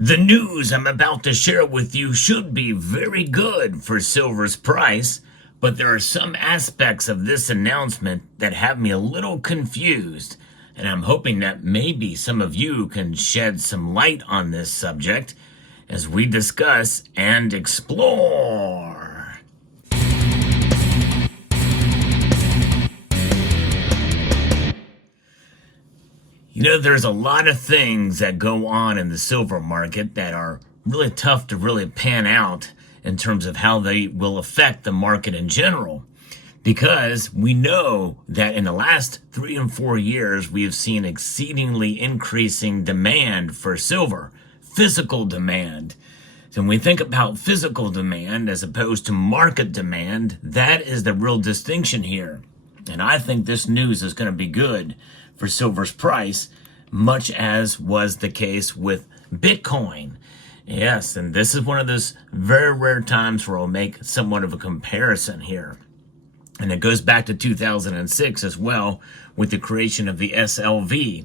The news I'm about to share with you should be very good for silver's price, but there are some aspects of this announcement that have me a little confused, and I'm hoping that maybe some of you can shed some light on this subject as we discuss and explore. You know, there's a lot of things that go on in the silver market that are really tough to really pan out in terms of how they will affect the market in general. Because we know that in the last 3 and 4 years, we have seen exceedingly increasing demand for silver, physical demand. So when we think about physical demand as opposed to market demand, that is the real distinction here. And I think this news is going to be good for silver's price, much as was the case with Bitcoin. Yes, and this is one of those very rare times where I'll make somewhat of a comparison here. And it goes back to 2006 as well with the creation of the SLV.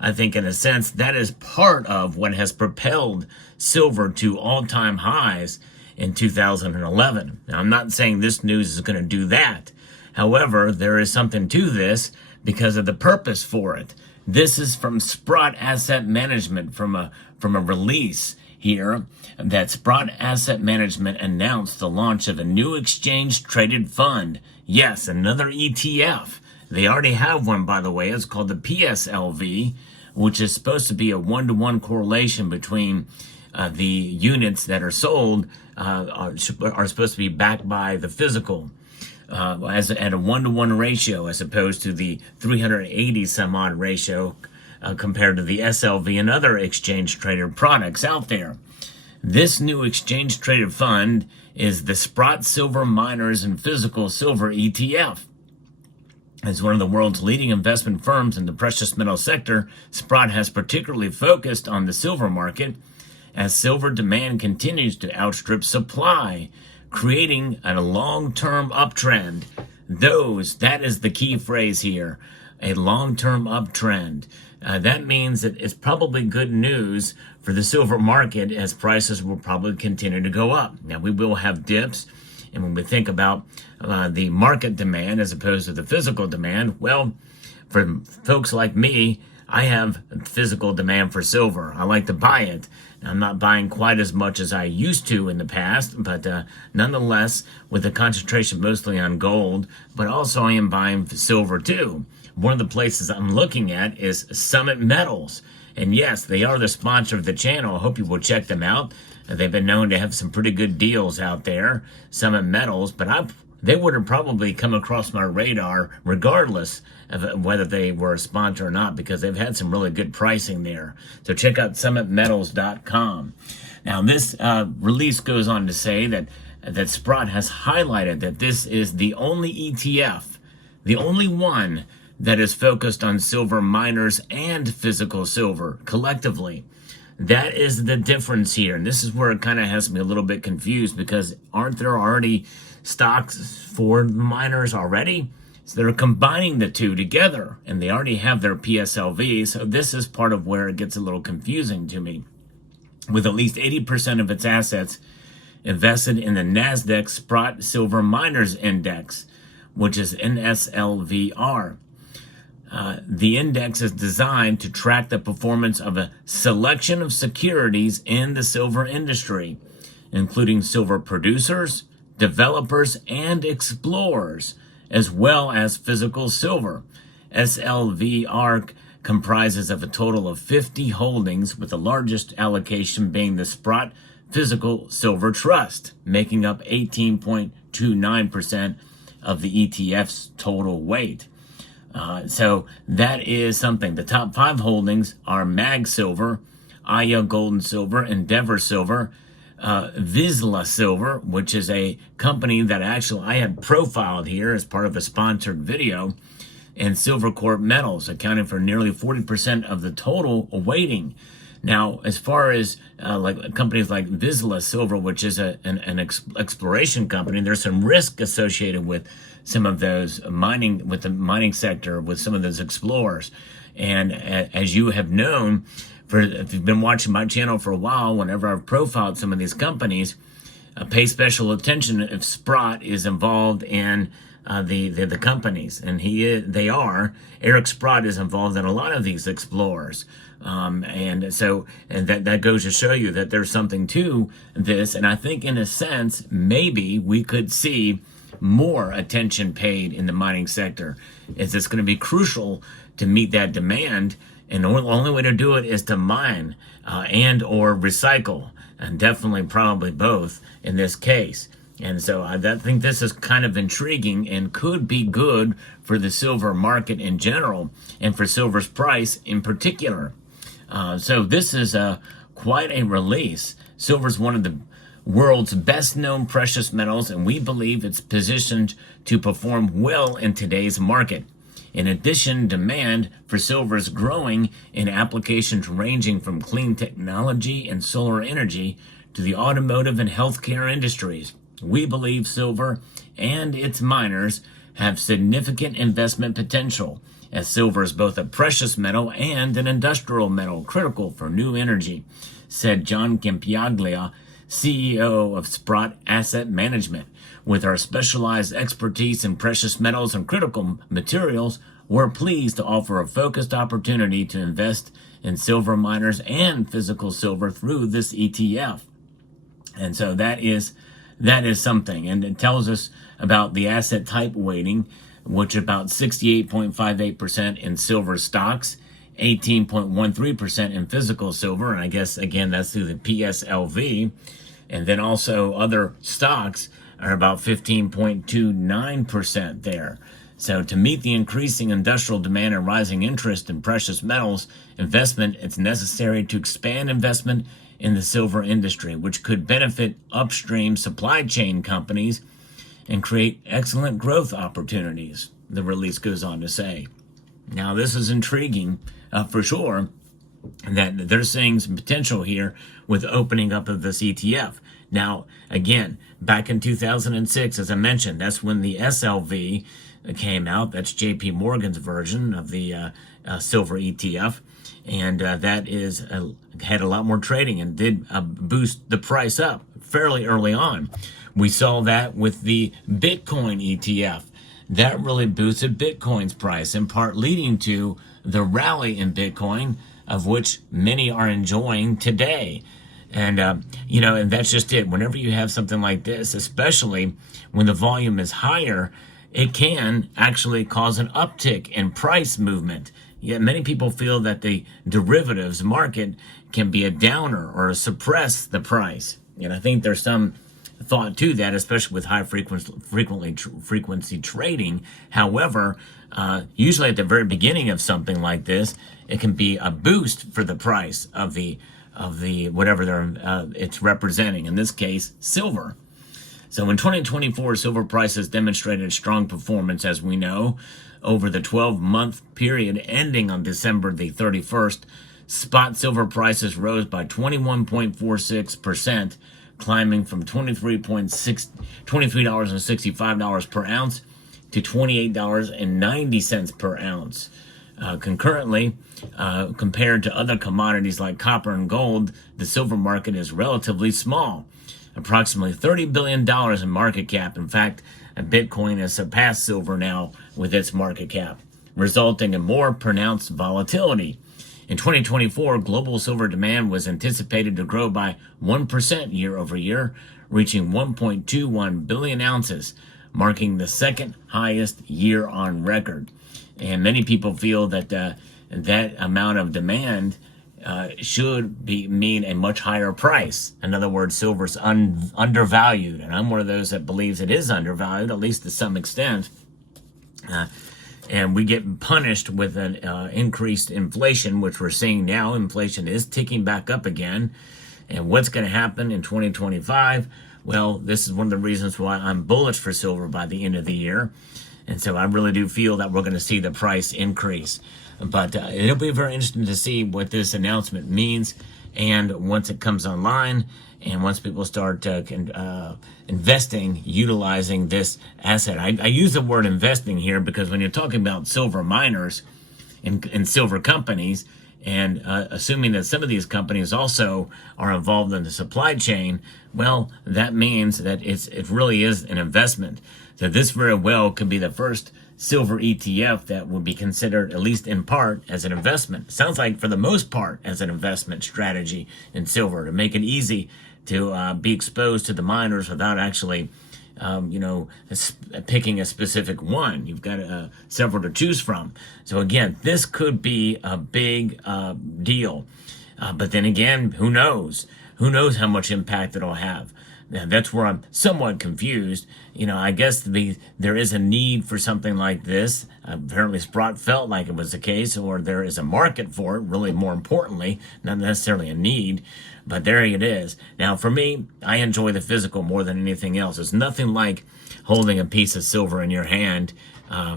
I think in a sense that is part of what has propelled silver to all-time highs in 2011. Now, I'm not saying this news is going to do that. However, there is something to this because of the purpose for it. This is from Sprott Asset Management from a release here that Sprott Asset Management announced the launch of a new exchange-traded fund. Yes, another ETF. They already have one, by the way. It's called the PSLV, which is supposed to be a 1-to-1 correlation between the units that are sold are supposed to be backed by the physical. At a 1-to-1 ratio as opposed to the 380 some odd ratio compared to the SLV and other exchange traded products out there. This new exchange traded fund is the Sprott Silver Miners and Physical Silver ETF. As one of the world's leading investment firms in the precious metal sector, Sprott has particularly focused on the silver market as silver demand continues to outstrip supply, creating a long-term uptrend. That is the key phrase here, a long-term uptrend. That means that it's probably good news for the silver market as prices will probably continue to go up. Now, we will have dips, and when we think about the market demand as opposed to the physical demand, well, for folks like me, I have physical demand for silver. I like to buy it. I'm not buying quite as much as I used to in the past, but nonetheless, with the concentration mostly on gold, but also I am buying silver too. One of the places I'm looking at is Summit Metals. And yes, they are the sponsor of the channel. I hope you will check them out. They've been known to have some pretty good deals out there, Summit Metals, but they would have probably come across my radar regardless of whether they were a sponsor or not, because they've had some really good pricing there. So check out summitmetals.com. Now, this release goes on to say that Sprott has highlighted that this is the only ETF, the only one that is focused on silver miners and physical silver collectively. That is the difference here. And this is where it kind of has me a little bit confused, because aren't there already stocks for miners already? So they're combining the two together, and they already have their PSLV. So this is part of where it gets a little confusing to me. With at least 80% of its assets invested in the NASDAQ Sprott Silver Miners Index, which is NSLVR. The index is designed to track the performance of a selection of securities in the silver industry, including silver producers, developers, and explorers, as well as physical silver. SLVR comprises of a total of 50 holdings, with the largest allocation being the Sprott Physical Silver Trust, making up 18.29% of the ETF's total weight. So that is something. The top 5 holdings are Mag Silver, Aya Gold and Silver, Endeavor Silver, Vizsla Silver, which is a company that actually I had profiled here as part of a sponsored video, and Silvercorp Metals, accounting for nearly 40% of the total weighting. Now, as far as like companies like Vizsla Silver, which is an exploration company, there's some risk associated with some of those mining, with the mining sector, with some of those explorers. And as you have known, if you've been watching my channel for a while, whenever I've profiled some of these companies, pay special attention if Sprott is involved in the companies, and they are. Eric Sprott is involved in a lot of these explorers, and that goes to show you that there's something to this. And I think, in a sense, maybe we could see more attention paid in the mining sector, as it's going to be crucial to meet that demand. And the only way to do it is to mine and or recycle, and definitely probably both in this case. And so I think this is kind of intriguing and could be good for the silver market in general, and for silver's price in particular. So this is quite a release. Silver is one of the world's best known precious metals, and we believe it's positioned to perform well in today's market. In addition, demand for silver is growing in applications ranging from clean technology and solar energy to the automotive and healthcare industries. We believe silver and its miners have significant investment potential, as silver is both a precious metal and an industrial metal critical for new energy, said John Campiaglia, CEO of Sprott Asset Management. With our specialized expertise in precious metals and critical materials, we're pleased to offer a focused opportunity to invest in silver miners and physical silver through this ETF. And so that is something. And it tells us about the asset type weighting, which is about 68.58% in silver stocks, 18.13% in physical silver. And I guess, again, that's through the PSLV. And then also other stocks are about 15.29% there. So to meet the increasing industrial demand and rising interest in precious metals investment, it's necessary to expand investment in the silver industry, which could benefit upstream supply chain companies and create excellent growth opportunities, the release goes on to say. Now, this is intriguing for sure, that they're seeing some potential here with opening up of this ETF. Now, again, back in 2006, as I mentioned, that's when the SLV came out. That's JP Morgan's version of the silver ETF. And that had a lot more trading and did boost the price up fairly early on. We saw that with the Bitcoin ETF. That really boosted Bitcoin's price, in part leading to the rally in Bitcoin, of which many are enjoying today. And, and that's just it. Whenever you have something like this, especially when the volume is higher, it can actually cause an uptick in price movement. Yet many people feel that the derivatives market can be a downer or suppress the price. And I think there's some thought to that, especially with high frequency trading. However, usually at the very beginning of something like this, it can be a boost for the price of the whatever it's representing. In this case, silver. So in 2024, silver prices demonstrated strong performance, as we know, over the 12-month period ending on December the 31st. Spot silver prices rose by 21.46%, climbing from $23.65 per ounce to $28.90 per ounce. Concurrently, compared to other commodities like copper and gold, the silver market is relatively small, approximately $30 billion in market cap. In fact, Bitcoin has surpassed silver now with its market cap, resulting in more pronounced volatility. In 2024, global silver demand was anticipated to grow by 1% year over year, reaching 1.21 billion ounces, marking the second highest year on record. And many people feel that that amount of demand should mean a much higher price. In other words, silver's undervalued, and I'm one of those that believes it is undervalued, at least to some extent. And we get punished with an increased inflation, which we're seeing now. Inflation is ticking back up again. And what's going to happen in 2025? Well, this is one of the reasons why I'm bullish for silver by the end of the year. And so I really do feel that we're going to see the price increase. But it'll be very interesting to see what this announcement means. And once it comes online, and once people start investing, utilizing this asset. I use the word investing here because when you're talking about silver miners and silver companies, And assuming that some of these companies also are involved in the supply chain, well, that means that it really is an investment. So this very well could be the first silver ETF that would be considered, at least in part, as an investment. Sounds like for the most part as an investment strategy in silver to make it easy to be exposed to the miners without actually picking a specific one. You've got several to choose from. So again, this could be a big deal. But then again, who knows? Who knows how much impact it'll have? Now, that's where I'm somewhat confused. I guess there is a need for something like this. Apparently Sprott felt like it was the case, or there is a market for it, really more importantly, not necessarily a need, but there it is. Now, for me, I enjoy the physical more than anything else. There's nothing like holding a piece of silver in your hand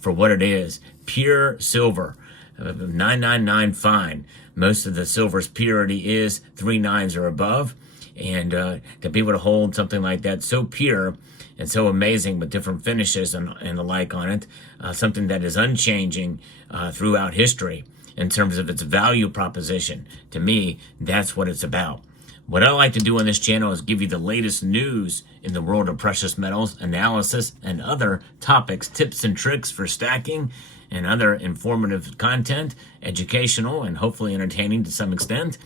for what it is. Pure silver, 999 fine. Most of the silver's purity is 3 nines or above. And to be able to hold something like that so pure and so amazing with different finishes and the like on it, something that is unchanging throughout history in terms of its value proposition, to me, that's what it's about. What I like to do on this channel is give you the latest news in the world of precious metals, analysis, and other topics, tips and tricks for stacking, and other informative content, educational, and hopefully entertaining to some extent.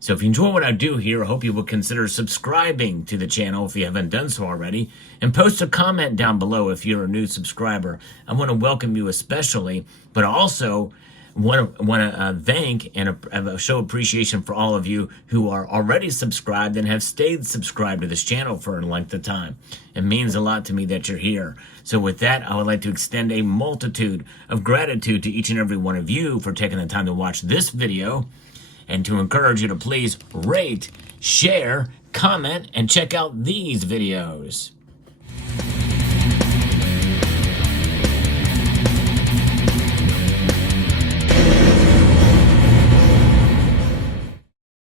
So if you enjoy what I do here, I hope you will consider subscribing to the channel if you haven't done so already, and post a comment down below if you're a new subscriber. I want to welcome you especially, but also want to thank and show appreciation for all of you who are already subscribed and have stayed subscribed to this channel for a length of time. It means a lot to me that you're here. So with that, I would like to extend a multitude of gratitude to each and every one of you for taking the time to watch this video, and to encourage you to please rate, share, comment, and check out these videos.